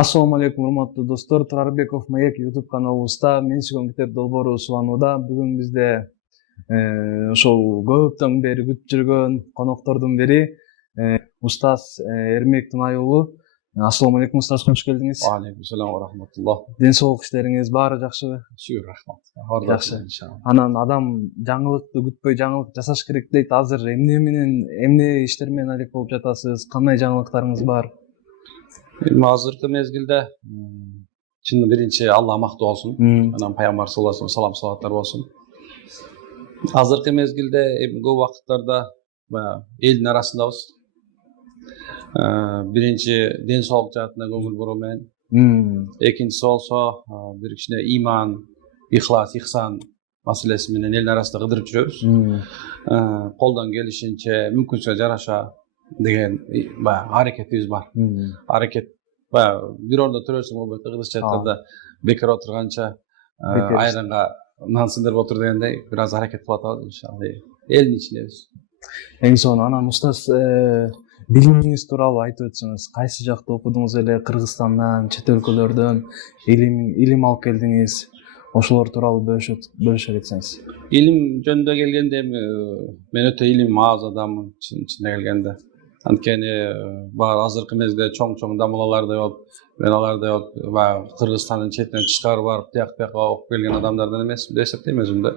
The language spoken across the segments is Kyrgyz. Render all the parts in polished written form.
Assalamu alaikum урматтуу достор. Турарбеков Маек YouTube каналыбызда мен сүйгөн китеп долбоору уланууда. Бүгүн бизде ошол көптөн бери күтүп жүргөн коноктордун бири Устаз Эрмек Тунай уулу. Assalamu alaikum устаз, кош келдиңиз. Алейкум салам ва рахматуллах. Ден соолук иштериңиз баары жакшыбы? Шүгүр, рахмат. Жакшы. Анан адам жаңылыкты күтпөй жаңылык жасаш керек дейт. Азыр эмне иштер менен алек болуп жатасыз? Кандай жаңылыктарыңыз бар? Азыркы мезгилде чын биринчи Алла мактуу болсун. Анан пайгамбар саллаллаху алейхи салам салаттар болсун. Азыркы мезгилде көп убакыттарда элдин арасындабыз. Биринчи ден соолук жаатына көңүл буруу менен, экинчиси болсо бир кичине иман, ихлас, ихсан маселеси менен элдин арасында кыдырып жүрөбүз. Колдон келишинче, мүмкүнчө жараша деген аракетибиз бар. Аракет бир ордо төрөсүң болбойт, кыргызча айтканда бекер отурганча айранга нан сындырып отур дегендей бир аз аракет кылып атабыз иншалла. Элдин ичиндебиз. Эң сонун анан устаз билимиңиз тууралуу айтып өтсөңүз, кайсы жакта окудуңуз эле? Кыргызстандан, чет өлкөлөрдөн илим алып келдиңиз? Ошолор тууралуу бөлүшө кетсеңиз. Илим жөнүндө келгенде мен өтө илим аз адаммын чынында келгенде. Анткени азыркы мезгилде чоң дамылаларды болуп, мен аларды Кыргызстандын четинен тышкары барып, тияка окуп келген адамдардан эмесмин деп эсептейм өзүмдү.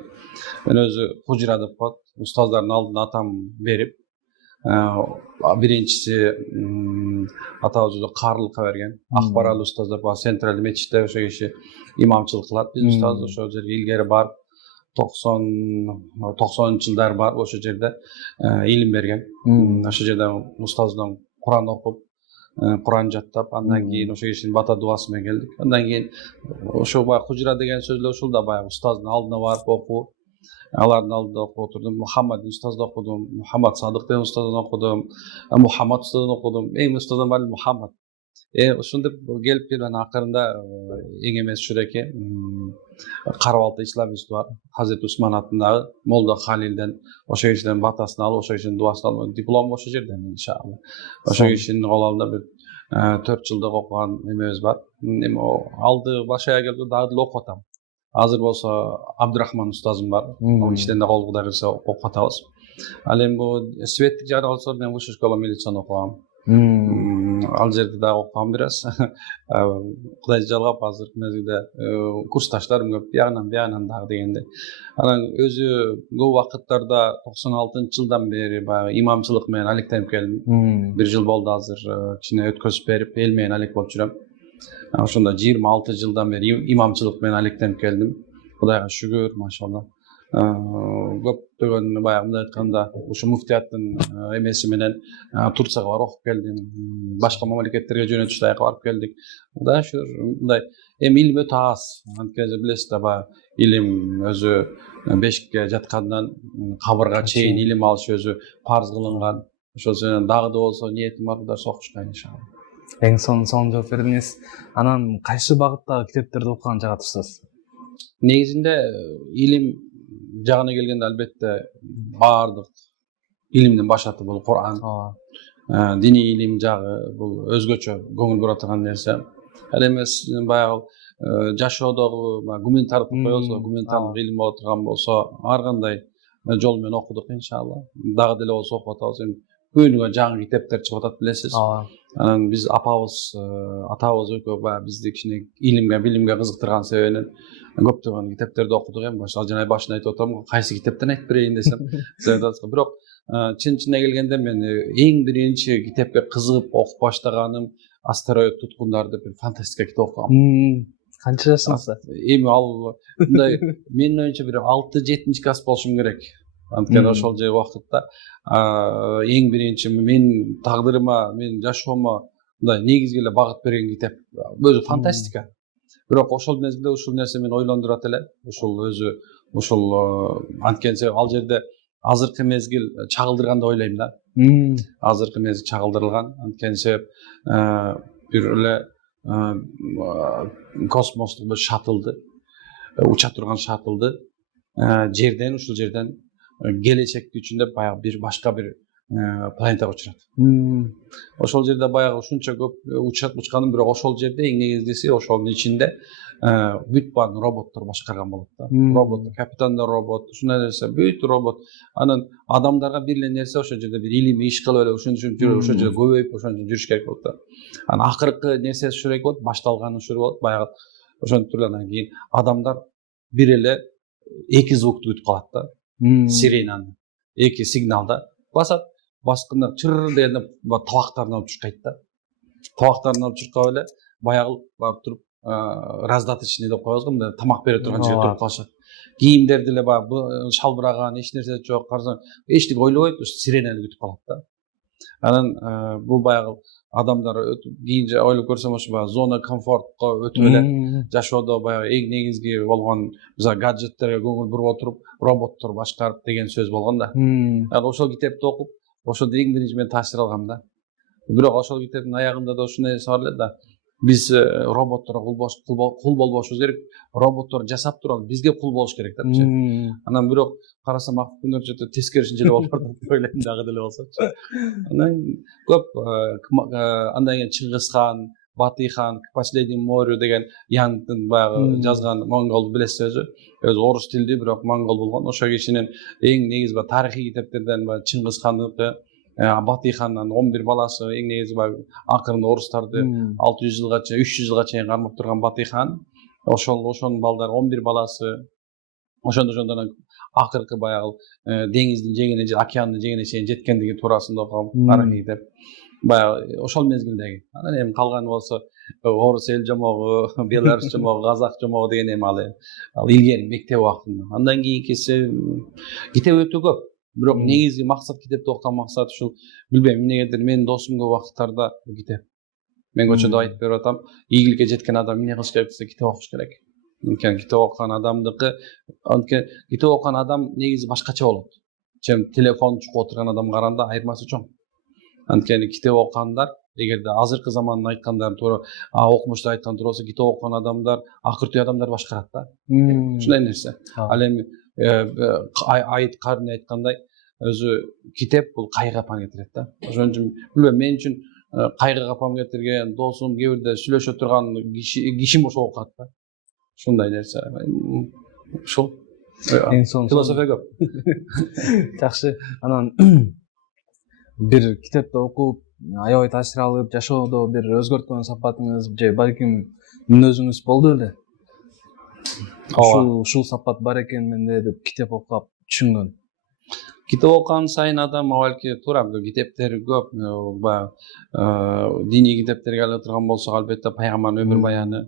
Мен өзү хужра деп коет, устаздардын алдына атам берип, биринчиси атабыз өзү каарылыкка берген. Акбаралы устаздар Централь мечитте ошо киши имамчылык кылат. Биз устаз ошол жерге илгери барып 90-жылдар бар ошол жерде илим берген. Ошол жерде устаздын Куран окуп, Куран жаттап, андан кийин ошол кишинин бата дуасы менен келдик. Андан кийин ошол хужра деген сөзлөр ушул да устаздын алдына барып окуу. Алардын алдында окуп отурдум. Мухаммад устазды окудум, Мухаммад Садык деген устаздан окудум, Мухаммад устаздан окудум. Эң устаздан баары Мухаммад. Ушинтип келип акырында эң эмес ушул эки Карабалта ислам институту бар. Хазирет Усман атындагы Молдо Халилден ошол кишиден батасын алып, ошол кишинин дуасын алып, диплом ошол жерден иншалла. Ошол кишинин кол алдында бир 4 жылдык окуган эмебиз бар. Алды башая келип дагы деле окуп атам. Азыр болсо Абдурахман устазым бар. Ал кишиден да кол кудай кылса окуп атабыз. Ал эми бул светтик жагы болсо мен высшая школа милицияны окугам. Ал жерде дагы окугам бир аз. Кудай жалгап азыркы мезгилде курсташтарым көп, биягынан дагы дегенде. Анан өзү көп убакыттарда 96-жылдан бери баягы имамчылык менен алектенип келдим. Бир жыл болду азыр кичине өткөзүп берип, эл менен алек болуп жүрөм. Ошондо 26 жылдан бери имамчылык менен алектенип келдим. Кудайга шүгүр, машалла. Көптөгөн мындай айтканда ушу муфтияттын эмеси менен Турцияга барып окуп келдим. Башка мамлекеттерге жөнөтүштү аяка барып келдик. Кудайга шүгүр, мындай эми илим өтө аз. Анткени билесиз да, илим өзү бешикке жаткандан кабырга чейин илим алыш өзү парз кылынган. Ошол сенен дагы да болсо ниетим бар, Кудай сокушка иншалла. Эң сонун жооп бердиңиз. Анан кайсы багыттагы китептерди окуган жагат устаз? Негизинде илим жагына келгенде албетте баардык илимдин башаты бул Куран. Диний илим жагы бул өзгөчө көңүл бура турган нерсе. Ал эмес баягы жашоодогу гуманитардык коебузго, гуманитардык илим боло турган болсо, ар кандай жол менен окудук иншалла. Дагы деле болсо окуп атабыз. Күнүгө жаңы китептер чыгып атат, билесиз. Анан биз атабыз экөө бизди кичине илимге, билимге кызыктырган себебинен көптөгөн китептерди окудук. Эми жана башында айтып атам, кайсы китептен айтып берейин десем, бирок чын келгенде мен эң биринчи китепке кызыгып окуп баштаганым Астероид туткундар деп бир фантастика китеп окугам. Канча жашыңызда? Эми ал мындай менин оюмча бир 6-7 класс болушум керек. Анткени ошол жер убакытта эң биринчи мен тагдырыма, менин жашоомо мындай негизги эле багыт берген китеп. Өзү фантастика. Бирок ошол мезгилде ушул нерсе мени ойлондурат эле. Ушул анткени ал жерде азыркы мезгил чагылдырган деп ойлойм да. Азыркы мезгил чагылдырылган. Анткени себеп бир эле космостук бир шаттылды, уча турган шаттылды ушул жерден келечекти үчүн деп баягы бир башка бир планетага учурат. Ошол жерде баягы ушунча көп учат учканым, бирок ошол жерде эң негизгиси ошонун ичинде бүт баарын роботтор башкарган болот да. Робот, капитандар робот, ушундай нерсе бүт робот. Анан адамдарга бир эле нерсе ошол жерде бир илимий иш кылып эле ошон үчүн ошол жерде көбөйүп ошон үчүн жүрүш керек болот да. Анан акыркы нерсеси ушул керек болот, башталганы ушул болот. Баягы ошентип туруп анан кийин адамдар бир эле эки звукту күтүп калат да. Сиренаны, эки сигналда басат. Баскында чыр дегенде табактарын алып чуркайт да. Табактарын алып чуркап эле баягы барып туруп раздаточный деп коебуз го, мындай тамак бере турган жерге туруп калышат. Кийимдерди эле баягы шалбыраган, эч нерсе жок, карасаң эчтеке ойлобойт, ушу сиренени күтүп калат да. Анан бул баягы адамдар кийин ойлоп көрсөм ошо баягы зона комфортко өтүп эле жашоодо баягы эң негизги болгон мисалы гаджеттерге көңүл буруп отуруп роботтор башкарып деген сөз болгон да. Анан ошол китепти окуп ошондо эң биринчи мен таасир алгам да. Бирок ошол китептин аягында да ушундай нерсе бар эле да. Биз роботторго кул болбошубуз керек. Роботтор жасап турат, бизге кул болуш керек да. Анан бирок карасам акча тескерисинче эле болуп атат деп ойлойм дагы деле болсочу. Анан көп андан кийин Чыңгыз хан, Батый хан, К последнему морю деген Яндын баягы жазган монгол билесиз өзү орус тилдүү, бирок монгол болгон. Ошол кишинин эң негизи тарыхый китептерден Чыңгыз хандыкы, Батый хандан 11 баласы, эң негизи акырында орустарды 600 жылгача, 300 жылга чейин кармап турган Батый хан. Ошонун балдары 11 баласы. Ошондон акыркы баягы деңиздин жеңине, океандын жеңине чейин жеткендиги туурасында окугам, тарыхый китеп. Баягы ошол мезгилдеги. Анан эми калганы болсо орус эл жомогу, белорус жомогу, казак жомогу деген эми ал илгери мектеп убактында. Андан кийинкиси китеп өтө көп. Бирок негизги максат, китепти окуган максат ушул, билбейм, эмнегедир менин досум көп убакыттарда бул китеп. Мен көчөдө айтып берип атам, ийгиликке жеткен адам эмне кылыш керек десе, китеп окуш керек. Анткени китеп окуган адамдыкы, анткени китеп окуган адам негизи башкача болот. Чем телефон чукуп отурган адамга караганда айырмасы чоң. Анткени китеп окугандар, эгерде азыркы замандын айткандарын туура окумушту айткан туура болсо, китеп окуган адамдар акыртуу адамдар башкарат да. Ушундай нерсе. Ал эми Айыт Карни айткандай, өзү китеп бул кайгы капан кетирет да. Ошон үчүн билбейм, мен үчүн кайгы капан кетирген досум, кээ бирде сүйлөшө турган кишим ошо окуат да. Ушундай нерсе. Ушул философия көп. Жакшы. Анан бир китепти окуп, аябай таасир алып, жашоодо бир өзгөрткөн сапатыңыз же балким мүнөзүңүз болду беле? Ушул сапат бар экен менде деп китеп окуп түшүнгөн. Китеп окуган сайын адам балки туура китептери көп, баягы диний китептерге ала турган болсок, албетте пайгамбардын өмүр баяны,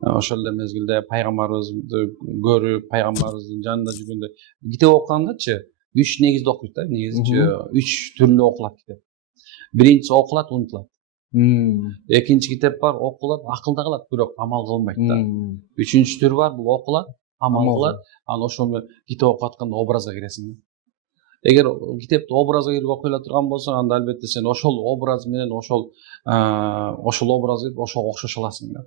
ошол эле мезгилде пайгамбарыбызды көрүп, пайгамбарыбыздын жанында жүргөндө китеп окугандачы 3 негизде окуйт да, негизичи 3 түрлүү окулат китеп. Биринчиси окулат, унутулат. Экинчи китеп бар, окулат, акылда калат, бирок амал кылынбайт да. Үчүнчү түр бар, бул окулат, амал кылат, анан ошону китеп окуп атканда образга киресиң да. Эгер китепти образга кирип окуйла турган болсоң, анда албетте сен ошол образ менен ошол образга ошого окшошо аласың да.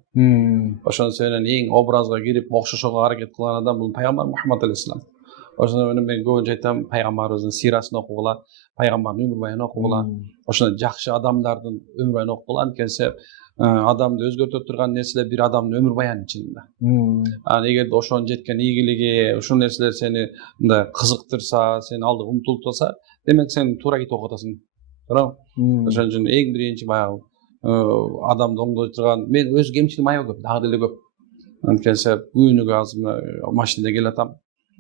Ошон себептен эң образга кирип окшошого аракет кылган адам бул пайгамбар Мухаммад алейхиссалам. Ошондо мен көбүнчө айтам, пайгамбарыбыздын сирасын окугула, пайгамбардын өмүр баянын окугула, ошондой жакшы адамдардын өмүр баянын окугула, анткени адамды өзгөртө турган нерселер бир адамдын өмүр баянынын ичинде. Анан эгерде ошонун жеткен ийгилиги, ушул нерселер сени мындай кызыктырса, сени алдыга умтултса, демек сен туура китеп окуп атасың. Туурабы? Ошон үчүн эң биринчи баягы адамды оңдой турган, мен өз кемчилигим аябай көп, дагы деле көп. Анткени күнүгө азыр машинада келатам.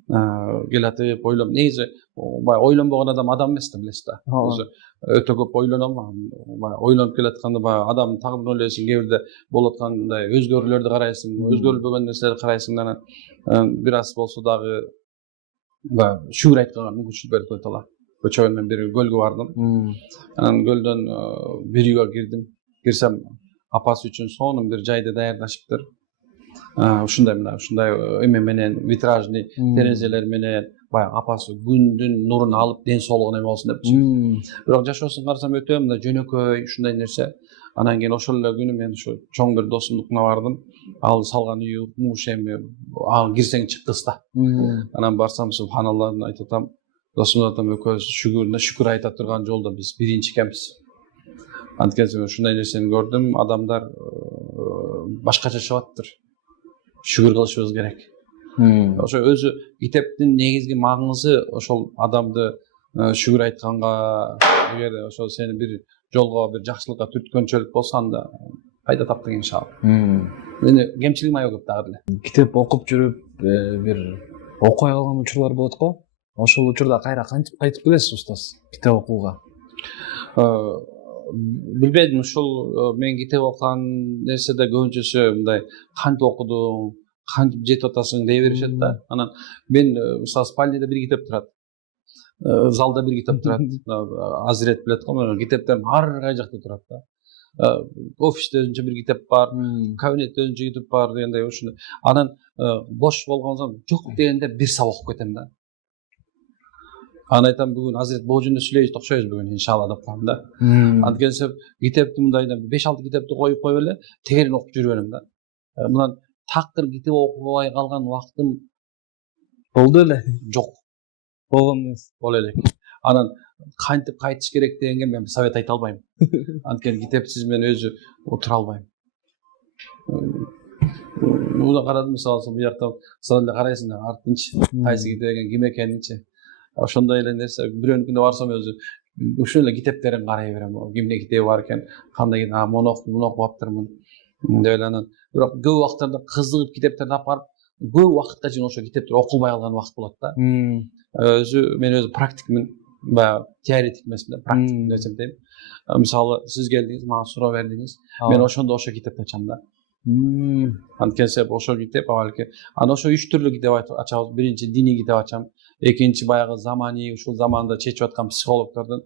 Келатып ойлоп, негизи баягы ойлонбогон адам эмес да, билесиз да. Өтө көп ойлоном, ойлонуп келатканда баягы адамдын тагдырын ойлойсуң, кээ бирде болуп аткандай өзгөрүүлөрдү карайсың, өзгөрүлбөгөн нерселерди карайсың, анан бир аз болсо дагы баягы шүгүр айтканга мүмкүнчүлүк берип койт ала. Көчөгөн мен бир көлгө бардым. Анан көлдөн бир үйгө кирдим. Кирсем, апасы үчүн сонун бир жайды даярдашыптыр. Ушундай эме менен витражный терезелер менен баягы апасы күндүн нурун алып ден соолугуна эме болсун депчи. Бирок жашоосун карасам өтө мындай жөнөкөй, ушундай нерсе. Анан кийин ошол эле күнү мен ушу чоң бир досумдукуна бардым. Ал салган үй муш эми кирсең чыккыс да. Анан барсам, субханалла айтып атам, Досмуз атам экөөбүз шүгүр айта турган жолдо биз биринчи экенбиз. Анткени ушундай нерсени көрдүм, адамдар башкача жашаптыр. Шүгүр кылышыбыз керек. Ошо өзү китептин негизги маңызы ошол адамды шүгүр айтканга, эгер ошол сени бир жолго бир жакшылыкка түрткөнчөлүк болсо анда пайда таптың иншалла. Мени кемчилигим аябай көп дагы эле. Китеп окуп жүрүп бир окуй калган учурлар болот го. Ошол учурда кайра кантип кайтып келесиз устаз китеп окууга? Билбедим, ушул мен китеп окуган нерседе көбүнчөсү мындай кантип окудуң, кантип жетип атасың дей беришет да. Анан мен мисалы спальныйда бир китеп турат. Залда бир китеп турат. Азирет билет го, китептерим ар кай жакта турат да. Офисте өзүнчө бир китеп бар, кабинетте өзүнчө китеп бар дегендей ушундай. Анан бош болгонсо жок дегенде бир сабак окуп кетем да. Анан айтам, бүгүн Азирет могу жөнүндө сүйлөйбүз, токшойбуз бүгүн иншалла деп коем да. Анткени себеп китепти мындай 5-6 китепти коюп коюп эле тегерен окуп жүрүп берем да. Мындан такыр китеп окубай калган убактым Болду эле. жок. Болгон эмес. Боло элек. Анан кантип кайтыш керек дегенге мен совет айта албайм. Анткени китепсиз мен өзү отура албайм. Муна карадым, мисалы бул жакта сен эле карайсың артынчы кайсы китеп экен, ким экенинчи. Ошондой эле нерсе бирөөнүкүнө барсам өзү ушул эле китептерин карай берем. Кимде китеби бар экен, кандай муну окуп деп эле анан бирок көп убактарда кызыгып китептерди алып барып көп убакытка чейин ошо китептер окулбай калган убакыт болот да. Мен өзү практикмин, баягы теоретик эмесмин да, практик нерсем дейм. Мисалы сиз келдиңиз, мага суроо бердиңиз, мен ошондо ошо китепти ачам да. Анткени себеп ошол китеп балки анан ошо 3 түрлүү китеп ачабыз. Биринчи диний китеп ачам, экинчи баягы заманий ушул заманда чечип аткан психологдордун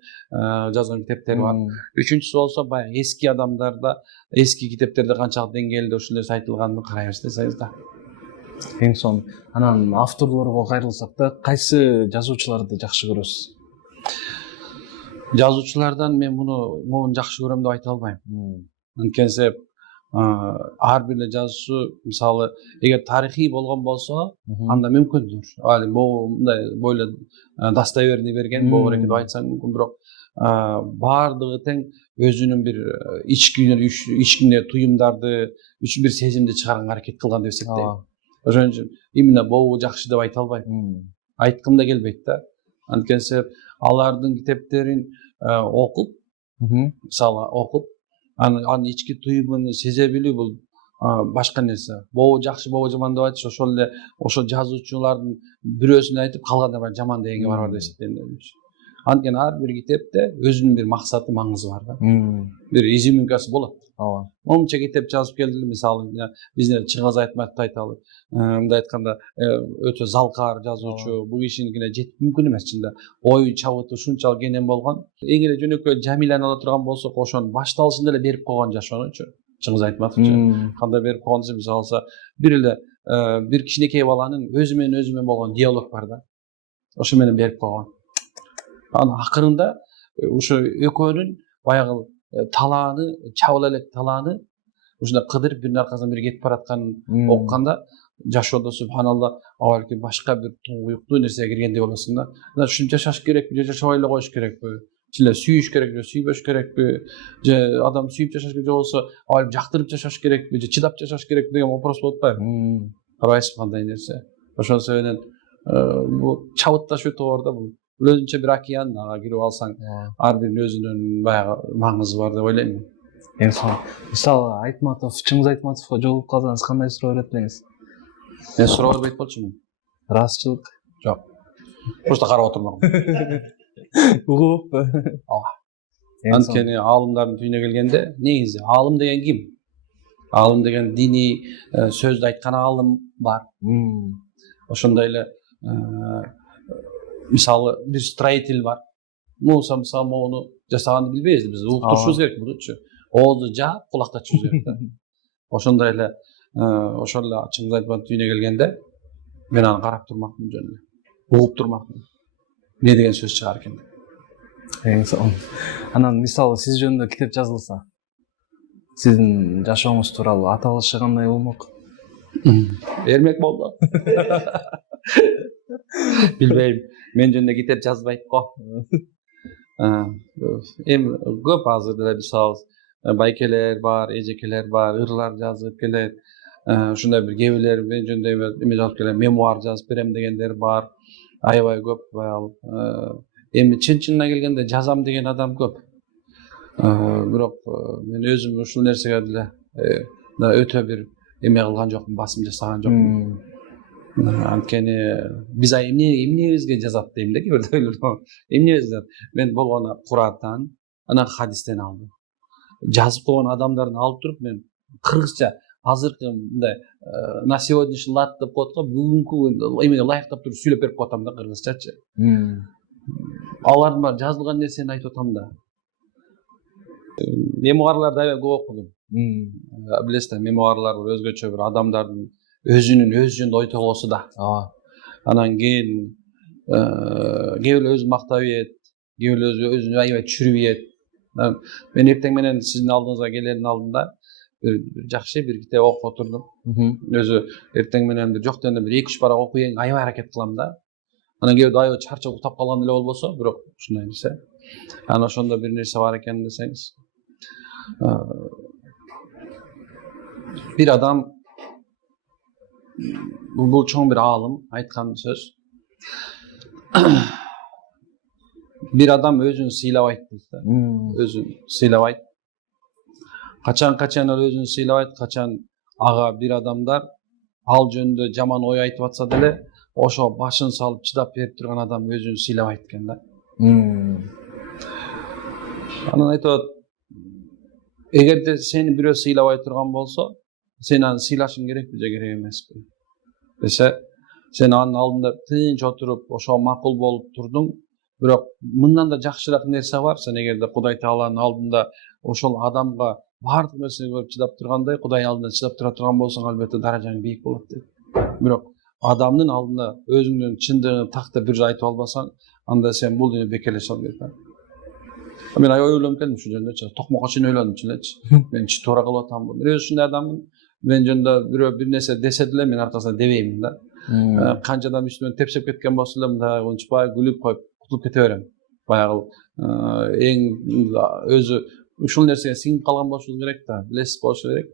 жазган китептери бар. Үчүнчүсү болсо баягы эски адамдарда, эски китептерде канчалык деңгээлде ушул нерсе айтылганын карайбыз десеңиз да. Эң сонун. Анан авторлорго кайрылсак да, кайсы жазуучуларды жакшы көрөсүз? Жазуучулардан мен муну жакшы көрөм деп айта албайм. Анткени себеп ар бир жазуучу мисалы эгер тарыхый болгон болсо, анда мүмкүндүр. Ал мындай бойло достоверный берген, бобур эке деп айтсаң мүмкүн, бирок баардыгы тең өзүнүн бир ичкине туюмдарды, бир сезимди чыгарганга аракет кылган деп эсептейм. Ошон үчүн именно бобу жакшы деп айта албайм. Айткым да келбейт да. Анткени себеп алардын китептерин окуп, мисалы окуп, анын ички туюмун сезе билүү бул башка нерсе. Бобу жакшы, бобу жаман деп айтыш ошол эле ошо жазуучулардын бирөөсүн айтып калганда бар жаман дегенге барбар деп эсептейм. Анткени ар бир китепте өзүнүн бир максаты, маңызы бар да. Бир изюминкасы болот. Ооба. Момча китеп жазып келди, мисалы биздин Чыңгыз Айтматовду айталы. Мындай айтканда өтө залкар жазуучу, бул кишиникине жетип мүмкүн эмес чында. Ой чабыты ушунчалык кенен болгон. Эң эле жөнөкөй Жамиляны ала турган болсок, ошонун башталышында эле берип койгон жашоонучу. Чыңгыз Айтматовчу кандай берип койгонун мисалы бир эле бир кичинекей баланын өзү менен болгон диалог бар да. Ошо менен берип койгон. Анан акырында ошо экөөнүн баягы талааны, чабыла элек талааны ушундай кыдырып биринин аркасынан бири кетип баратканын окуганда жашоодо субханалла балки башка бир туңгуюктуу нерсеге киргендей болосуң да. Мына ушинтип жашаш керекпи же жашабай эле коюш керекпи? Чын эле сүйүш керекпи же сүйбөш керекпи? Же адам сүйүп жашаш керек же болбосо жактырып жашаш керекпи же чыдап жашаш керекпи деген вопрос болуп атпайбы? Карабайсызбы кандай нерсе? Ошон себептен бул чабытташуу тоордо бул өзүнчө бир океан, ага кирип алсаң, ар биринин өзүнүн баягы маңызы бар деп ойлойм. Эң сонун. Мисалы Айтматов, Чыңгыз Айтматовго жолугуп калсаңыз кандай суроо берет элеңиз? Мен суроо бербейт болчумун. Ырасчылык? Жок. Просто карап отурмагам. Угуп. Ооба. Анткени аалымдардын түйүнө келгенде, негизи аалым деген ким? Аалым деген диний сөздү айткан аалым бар. Ошондой эле мисалы бир строитель бар. Мисалы моуну жасаганды билбейбиз, биз уктурушубуз керек муручу. Оозду жаап, кулактатышыбыз керек да. Ошондой эле ошол эле Чыңгыз Айтматовдун түйүнө келгенде мен аны карап турмакмын жөн эле. Угуп турмакмын. Не деген сөз чыгар экен деп. Эң сонун. Анан мисалы сиз жөнүндө китеп жазылса, сиздин жашооңуз тууралуу аталышы кандай болмок? Эрмек болду. Билбейм. Men jönde kitep жазбайт го. Эми көп азыр деле мисалы байкелер бар, эжекелер бар, ырлар жазып келет. Ушундай бир кээ мен жөнүндө эме жазып келет, мемуар жазып берем дегендер бар. Аябай көп баягы. Эми чын-чынына келгенде жазам деген адам көп. Бирок мен өзүм ушул нерсеге деле өтө бир эме кылган жокмун, басым жасаган жокмун. Анткени биз эмнебизге жазат дейм да кээ бирде ойлойм. Эмнебизге мен болгону Кур'андан, анан хадистен алдым. Жазып койгон адамдарды алып туруп мен кыргызча азыркы мындай на сегодняшний лад деп коет го, бүгүнкү эмеге ылайыктап туруп сүйлөп берип коетам да кыргызчачы. Алардын баары жазылган нерсени айтып атам да. Мемуарларды аябай көп окудум. Билесиз, мемуарлар өзгөчө бир адамдардын өзүнүн өз жөнүндө ой толгосу да. Анан кийин кээ бирөө өзүн мактап ийет, кээ бирөө өзүн аябай түшүрүп ийет. Мен эртең менен сиздин алдыңызга келердин алдында бир жакшы бир китеп окуп отурдум. Өзү эртең менен бир жок дегенде бир 2-3 барак окуйын аябай аракет кылам да. Анан кээ бирде аябай чарчап уктап калган эле болбосо, бирок ушундай нерсе. Анан ошондо бир нерсе бар экен десеңиз. Bir adam, bu çoğun bir alım, aytkan söz. Bir adam özünü sıylabayt deydi. Özünü sıylabayt. Kaçan özünü sıylabayt, kaçan ağa bir adamlar al jönündө jaman oy aytıp atsa dele, oşo başын salıp çydap berip turgan adam özünü sıylabayt eken da. Anан aytып, эгерде сени бирөө сыйлабай турган болсо, сен аны сыйлашың керекпи же керек эмеспи десе, сен анын алдында тынч отуруп ошого макул болуп турдуң, бирок мындан да жакшыраак нерсе бар. Сен эгерде Кудай Тааланын алдында ошол адамга баардык нерсени көрүп чыдап тургандай, Кудай алдында чыдап тура турган болсоң, албетте даражаң бийик болот дейт. Бирок адамдын алдында өзүңдүн чындыгын такты бир айтып албасаң, анда сен бул дүйнө бекерелешип дейт. Мен ойлонуп келдим ушул жөнүндө, токмокко чейин ойлондум элечи. Мен туура кылып атамбы? Мен өзү ушундай адаммын. Мен жөнүндө бирөө бир нерсе десе деле мен аркасынан дебеймин да. Канча адам үстүнөн тепсеп кеткен болсо деле мындай унчпай күлүп коюп кутулуп кете берем. Баягы эң өзү ушул нерсеге сиңип калган болушубуз керек да. Билесиз болушу керек.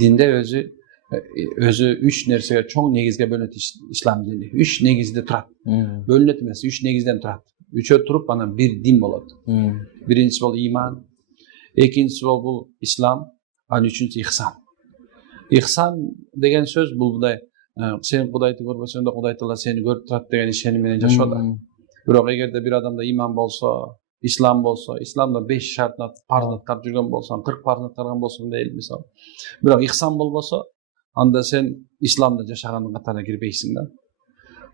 Динде өзү 3 нерсеге чоң негизге бөлүнөт ислам дини. 3 негизде турат. Бөлүнөт эмес, 3 негизден турат. Üçö turup anан bir din bolot. Birincisi bol iman, ekincisi bol İslam, anан üçüncüsü ihsan. İhsan degen söz bul Kuday, sen Kudayты көрбөсөң да Кудай Таала сени көрүп турат деген ишеним менен жашоо да. Бирок эгерде bir адамда иман болсо, İslam болсо, İslamда 5 шартына парыз аткарып жүргөн болсоң, 40 парыз аткарган болсоң дейли мисалы. Бирок ихсан болбосо, анда сен İslamда жашагандын катарына кирбейсиң да.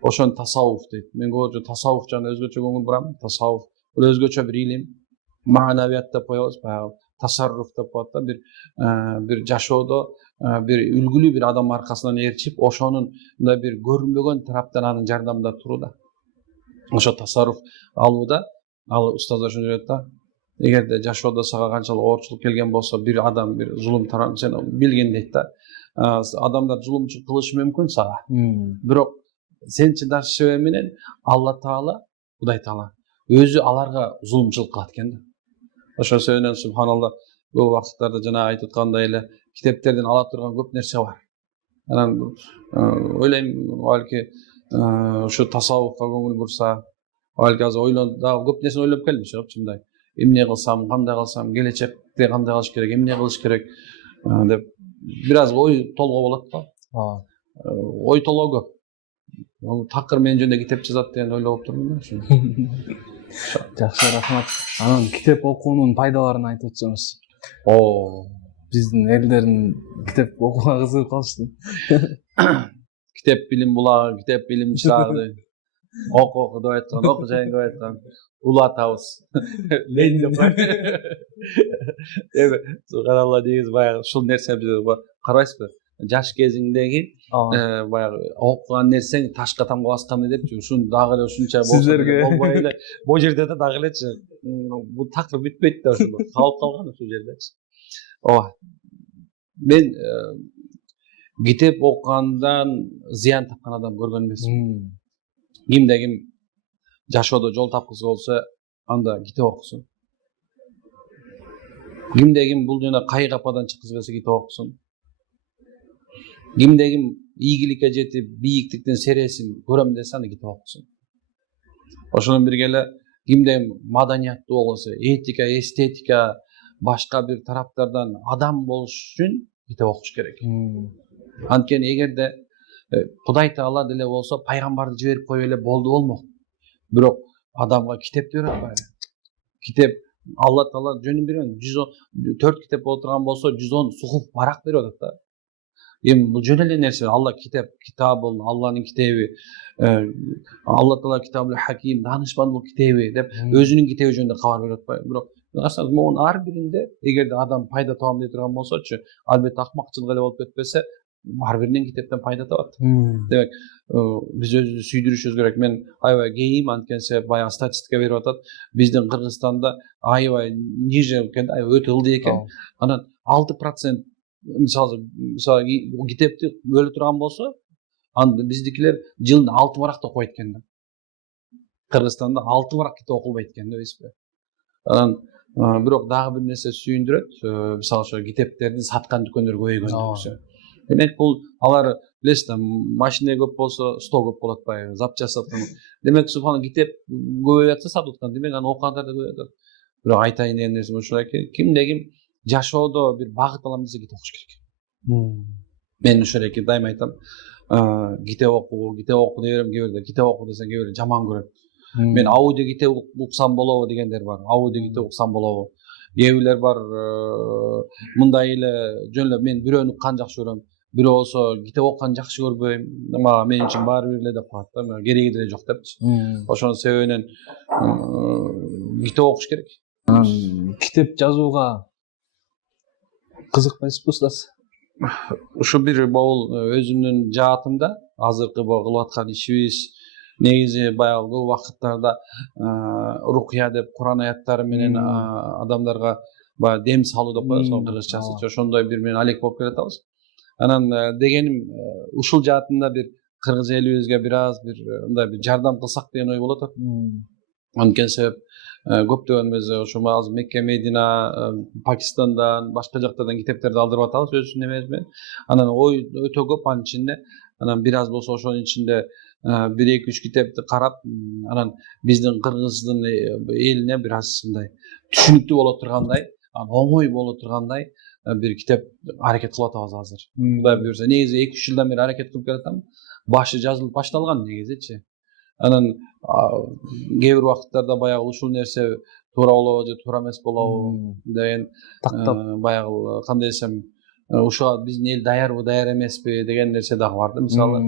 Ошону tasavvuf дейт. Мен көбүнчө tasavvuf жана өзгөчө көңүл бурам. Tasavvuf бул өзгөчө бир илим, маанавият деп коебуз, баягы tasarruf деп коет да, бир жашоодо бир үлгүлүү бир адам аркасынан ээрчип, ошонун мындай бир көрүнбөгөн тараптан анын жардамында турууда. Ошо tasarruf алууда, ал устаздар ошону үйрөтөт да. Эгерде жашоодо сага канчалык оорчулук келген болсо, бир адам бир зулум тарап, сен билген дейт да. Адамдар зулумчулук кылышы мүмкүн сага. Бирок сен чыдашып менен Алла Таала, Кудай Таала өзү аларга зулумчулук кылат экен да. Ошо себептен субханалла бул вакыттарда жана айтып аткандай эле китептерден ала турган көп нерсе бар. Анан ойлойм, балки ушу tasavvufка көңүл бурса, балки азыр ойлонуп дагы көп нерсени ойлоп келдим, чындай. Эмне кылсам, кандай кылсам, келечекте кандай кылыш керек, эмне кылыш керек деп бир аз ой толгоо болот да. Ой толгоо көп. Такыр мен жөнүндө китеп жазат деген ойлоп турмун да. Жакшы, рахмат. Анан китеп окуунун пайдаларын айтып өтсөңүз. Биздин элдердин китеп окууга кызыгып калышты. Kitap bilim bulağı, kitap bilim çırağıdı. Oku деп айткан, окужайын деп айткан. Улатабыз. Лен деп. Эми, субханалла дейбиз, баягы ушул нерсе биз карабайсызбы? Жаш кезиңдеги баягы окуган нерсең ташка тамга баскандай депчи, ушуну дагы эле ушунча болбой эле, бул жерде да дагы элечи. Бул такыр бүтпөйт да ушул. Калып калган ушул жердечи. Ооба. Мен китеп окугандан зыян тапкан адам көргөн эмесмин. Кимде ким жашоодо жол тапкысы болсо анда китеп окусун. Кимде ким бул жана кайы кападан чыккысы келсе китеп окусун. Кимде ким ийгиликке жетип бийиктиктен сересин көрөм десе аны китеп окусун. Ошону бирге эле кимде маданияттуу болсо, этика, эстетика, башка бир тараптардан адам болуш үчүн китеп окуш керек. Анткени эгерде Кудай Таала деле болсо пайгамбарды жиберип коюп эле болмок. Бирок адамга китеп берип атпайбы? Китеп Алла Таала жөнүн берген 104 китеп боло турган болсо 110 сухуф барак берип атат да. Эми бул жөн эле нерсе. Алла китабын, Алланын китеби, Алла Таала китабул хаким, данышпандуу китеби деп өзүнүн китеби жөнүндө кабар берип атпайбы? Бирок могун ар биринде эгерде адам пайда табам дей турган болсочу, албетте акмакчылык эле болуп кетпесе, ар биринен китептен пайда табат. Демек, биз өзүбүздү сүйдүрүшүбүз керек. Мен аябай кейим, анткенсе баягы статистика берип атат. Биздин Кыргызстанда аябай ниже экен, өтө ылдый экен. Анан 6% мисалы китепти бөлө турган болсо, анда биздикилер жылда 6 баракта окуйт экен да. Кыргызстанда 6 барак китеп окулбайт экен да, эсеби. Анан бирок дагы бир нерсе сүйүндүрөт. Мисалы ошо китептерди саткан дүкөндөр көбөйгөн. Демек бул алар билесиз да, машина көп болсо, стол көп болуп атпайбы, запчасть саткан. Демек субхан китеп көбөйүп атса сатып аткан, демек аны окугандар да көбөйүп атат. Бирок айтайын деген нерсе ушулайки, кимде ким жашоодо бир багыт алам десе китеп окуш керек. Мен ушуреки дайыма айтам, китеп оку дей берем, кээ бирде китеп оку десең кээ бирде жаман көрөт. Мен аудио китеп уксам болобу дегендер бар. Аудио китеп уксам болобу. Кээ бирлер бар, мындай эле жөн эле мен бирөөнү укканды жакшы көрөм. Бирөө болсо китеп окуганды жакшы көрбөйм. Мага мен үчүн баары бир эле деп коет да, кереги деле жок депчи. Ошонун себебинен китеп окуш керек. Китеп жазууга кызыкпайсызбы устаз? Ушу бир бул өзүмдүн жаатымда азыркы кылып аткан ишибиз негизи баягы көп убакыттарда рукуя деп Куран аяттары менен адамдарга баягы дем салуу деп коебуз, кыргызчасы. Ошондой бир менен алек болуп келатабыз. Анан дегеним ушул жаатында бир кыргыз элибизге бир аз бир мындай бир жардам кылсак деген ой болуп атат. Анткени себеп көптөгөн биз ошо азыр Мекке, Медина, Пакистандан, башка жактардан китептерди алдырып атабыз өз немебиз менен. Анан ой өтө көп анын ичинде. Анан бир аз болсо ошонун ичинде 1-2-3 китепти карап, анан биздин кыргыздын элине бир аз мындай түшүнүктүү боло тургандай, оңой боло тургандай бир китеп аракет кылып атабыз азыр. Кудай буйрса, негизи 2-3 жылдан бери аракет кылып келатам. Башы жазылып башталган негизичи. Анан кээ бир убакыттарда баягы ушул нерсе туура болобу же туура эмес болобу деген баягы кандай десем, ушуга биздин эл даярбы, даяр эмеспи деген нерсе дагы бар да. Мисалы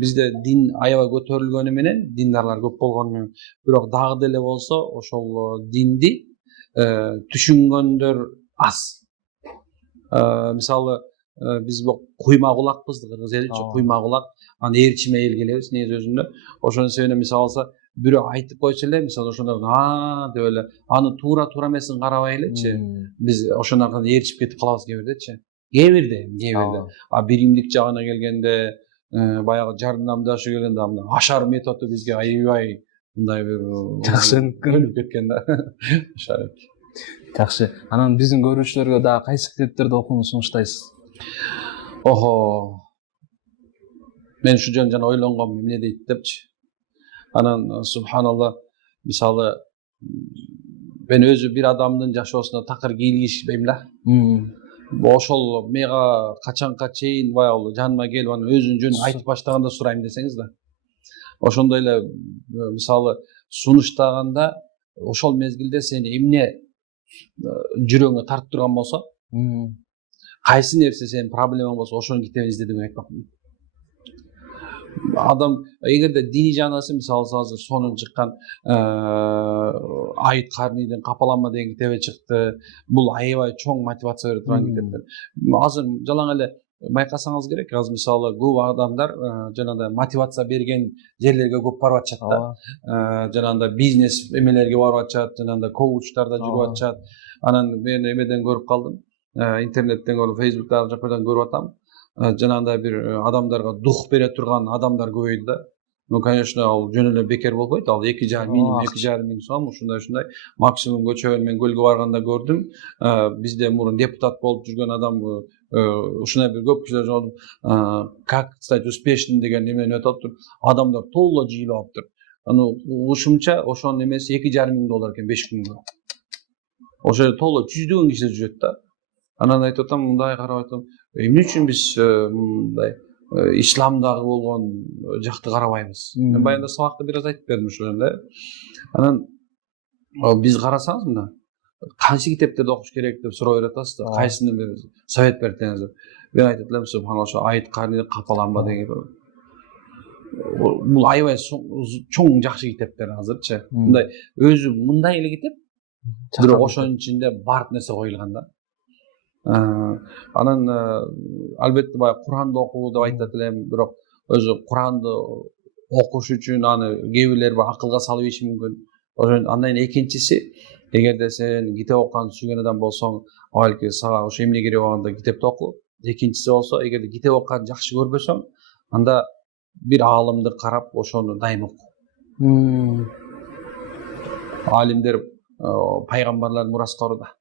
бизде дин аябай көтөрүлгөнү менен, диндарлар көп болгону менен, бирок дагы деле болсо ошол динди түшүнгөндөр аз. Мисалы биз куйма кулакпыз, кыргыз эличи куйма кулак, аны ээрчиме эл келебиз негизи өзүндө. Ошонун себебинен мисалы алса, бирөө айтып койсо эле, мисалы ошондо деп эле аны туура эмесин карабай элечи, биз ошондон ээрчип кетип калабыз кээ бирдечи. Кээ бирде. Биримдик жагына келгенде, баягы жардамдашы келгенде ашар методу бизге аябай мындай бир жакшы көрүнүп кеткен да. Жакшы. Анан биздин көрүүчүлөргө дагы кайсы китептерди окууну сунуштайсыз? Мен ушу жөн жана ойлонгом, эмне дейт депчи. Анан субханалла, мисалы мен өзү бир адамдын жашоосуна такыр кийлигишпейм да. Ошол мага качанка чейин баягы жаныма келип анан өзүнүн жөнүн айтып баштаганда сурайм десеңиз да. Ошондой эле мисалы сунуштаганда ошол мезгилде сени эмне жүрөгүңө тартып турган болсо, кайсы нерсе сенин проблемаң болсо, ошонун китебин изде деп айтмакмын. Адам эгерде диний жанасы мисалы азыр сонун чыккан Айыт Карниден Капаланма деген китеби чыкты. Бул аябай чоң мотивация бере турган китептер. Азыр жалаң эле байкасаңыз керек, азыр мисалы көп адамдар жанагындай мотивация берген жерлерге көп барып атышат да. Жанагындай бизнес эмелерге барып атышат, жанагындай коучтарда жүрүп атышат. Анан мен эмеден көрүп калдым, интернеттен көрүп, Facebook'та жакырдан көрүп атам. Жанагындай бир адамдарга дух бере турган адамдар көбөйдү да. Ну, конечно, ал жөн эле бекер болбойт. Ал 2,5 минимум 2,5 миң сом ушундай максимум көчөгөн мен көлгө барганда көрдүм. Бизде мурун депутат болуп жүргөн адам ушундай бир көп кишилер жолугуп как стать успешным деген немени өтүптүр. Адамдар толо жыйылып алыптыр. Аны ушумча ошонун немеси 2,5 миң доллар экен 5 күнгө. Ошо жерде толо жүздөгөн кишилер жүрөт да. Анан айтып атам, мындай карап атам, эмне үчүн биз мындай исламдагы болгон жакты карабайбыз. Мен баягында сабакта бир аз айтып бердим ошол жерде. Анан биз карасаңыз мына кайсы китептерди окуш керек деп суроо берип атасыз да, кайсыны бир совет берсеңиз деп. Мен айтып элем, субханалла, ошо айт карны капаланба деген. Бул аябай чоң жакшы китептер азырчы. Мындай өзү мындай эле китеп, бирок ошонун ичинде бардык нерсе коюлган да. Анан албетте баягы Куранды окуу деп айтат элем, бирок өзү Куранды окуш үчүн аны кээ бирлер акылга салып ийиши мүмкүн. Ошон андан экинчиси, эгерде сен китеп окуганды сүйгөн адам болсоң, балки сага ошо эмне керек болгондо китепти оку. Экинчиси болсо, эгерде китеп окуганды жакшы көрбөсөң, анда бир аалымды карап ошону дайым оку. Алимдер пайгамбарлардын мураскору да.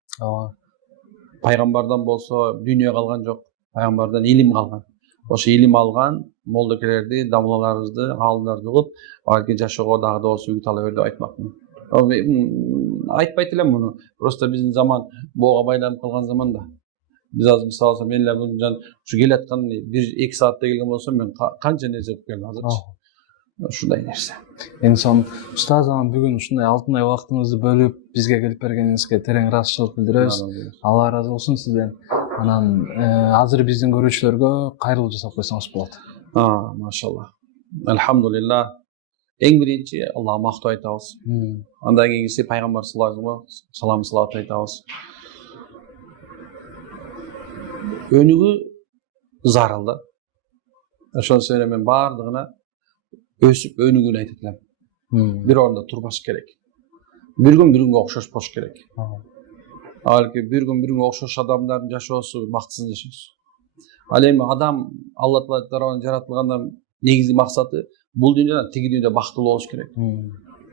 Пайгамбардан болсо дүйнө калган жок, пайгамбардан илим калган. Ошо илим алган молдокелерди, дамлаларыбызды, аалымдарды угуп, балки жашоого дагы да болсо үгүт ала бер деп айтмакмын. Айтпайт элем муну. Просто биздин заман буга байланып калган заман да. Биз азыр мисалы мен эле жан ушу келаткан 1-2 саатта келген болсом, мен канча нерсе окуп келдим азырчы. Ушундай нерсе. Эң сонун устазым, бүгүн ушундай алтындай убактыңызды бөлүп бизге келип бергениңизге терең ыраазычылык билдиребиз. Алла ыраазы болсун сизден. Анан азыр биздин көрүүчүлөргө кайрылуу жасап койсоңуз болот. Машалла. Алхамдулилlah. Эң биринчи Аллага мактоо айтабыз. Андан кийинкиси пайгамбар саллаллаху алейхи салат айтабыз. Өнүгүү зарыл да. Ошон себептен мен бардыгына өсүп өнүгүүнү айтып элем. Бир орунда турбаш керек. Bir gün birine okşaş gerek. Halbuki bir gün birine okşaş adamların yaşoosу бактысыз жашоосу. Ал эми адам Алла Таала тарабынан жаратылгандан негизги максаты бул дүйнөдө тиги дүйнөдө бактылуу болуш керек.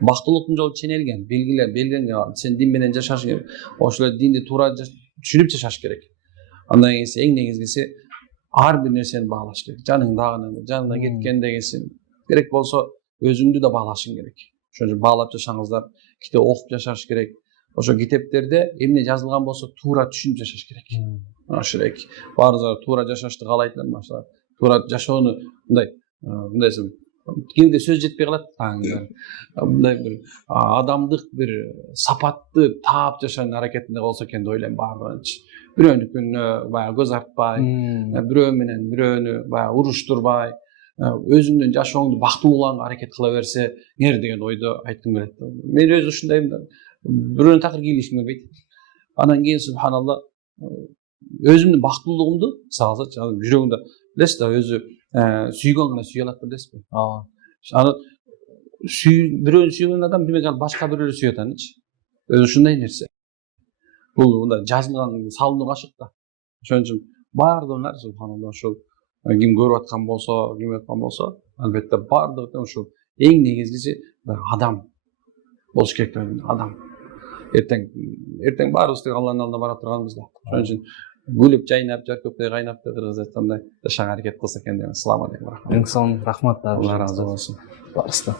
Бактылуулуктун жолу ченелген, белгиленген. Сен дин менен жашаш керек. Ошол эле динди туура түшүнүп жашаш керек. Андан кийин эң негизгиси ар бир нерсени баалаш керек. Жаныңдан кеткен дегенсин. Керек болсо өзүңдү да баалашың керек. Ошо баалап жашаңыздар. Китеп окуп жашаш керек. Ошо китептерде эмне жазылган болсо туура түшүнүп жашаш керек. Ошо элек баарыбыз туура жашашты каалайт элем, машалла. Туура жашоону мындай кээде сөз жетпей калат. Мындай бир адамдык бир сапатты таап жашаганын аракетинде болсо экен деп ойлойм баардыгынчы. Бирөөнүкүнө баягы көз артпай, бирөө менен бирөөнү баягы уруштурбай, өзүңдүн жашооңду бактылууланганга аракет кыла берсе, эр деген ойдо айткым келет. Мен өзү ушундаймын да. Бирөөнү такыр кийлишим келбейт. Анан кийин субханалла өзүмдүн бактылуулугумду сагылсачы, жүрөгүмдө билесиз да, өзү сүйгөн гана сүйө алат билесизби? Аны бирөөнү сүйгөн адам демек ал башка бирөөлөрдү сүйөт анычы. Өзү ушундай нерсе. Бул мындай жазылган салынуу ашык да. Ошон үчүн баардыгыңар субханалла ошол ким көрүп аткан болсо, ким аткан болсо, албетте баардыгы ошол эң негизгиси адам болуш керек адам. Эртең баарыбыз Алланын алдына бара турганбыз да. Ошон үчүн гүлүп жайнап, жаркөктөй кайнап деп кыргыз айткандай жашаганга аракет кылсак экен деген. Ассаламу алейкум. Эң сонун рахмат. Алла ыраазы болсун. Барыста.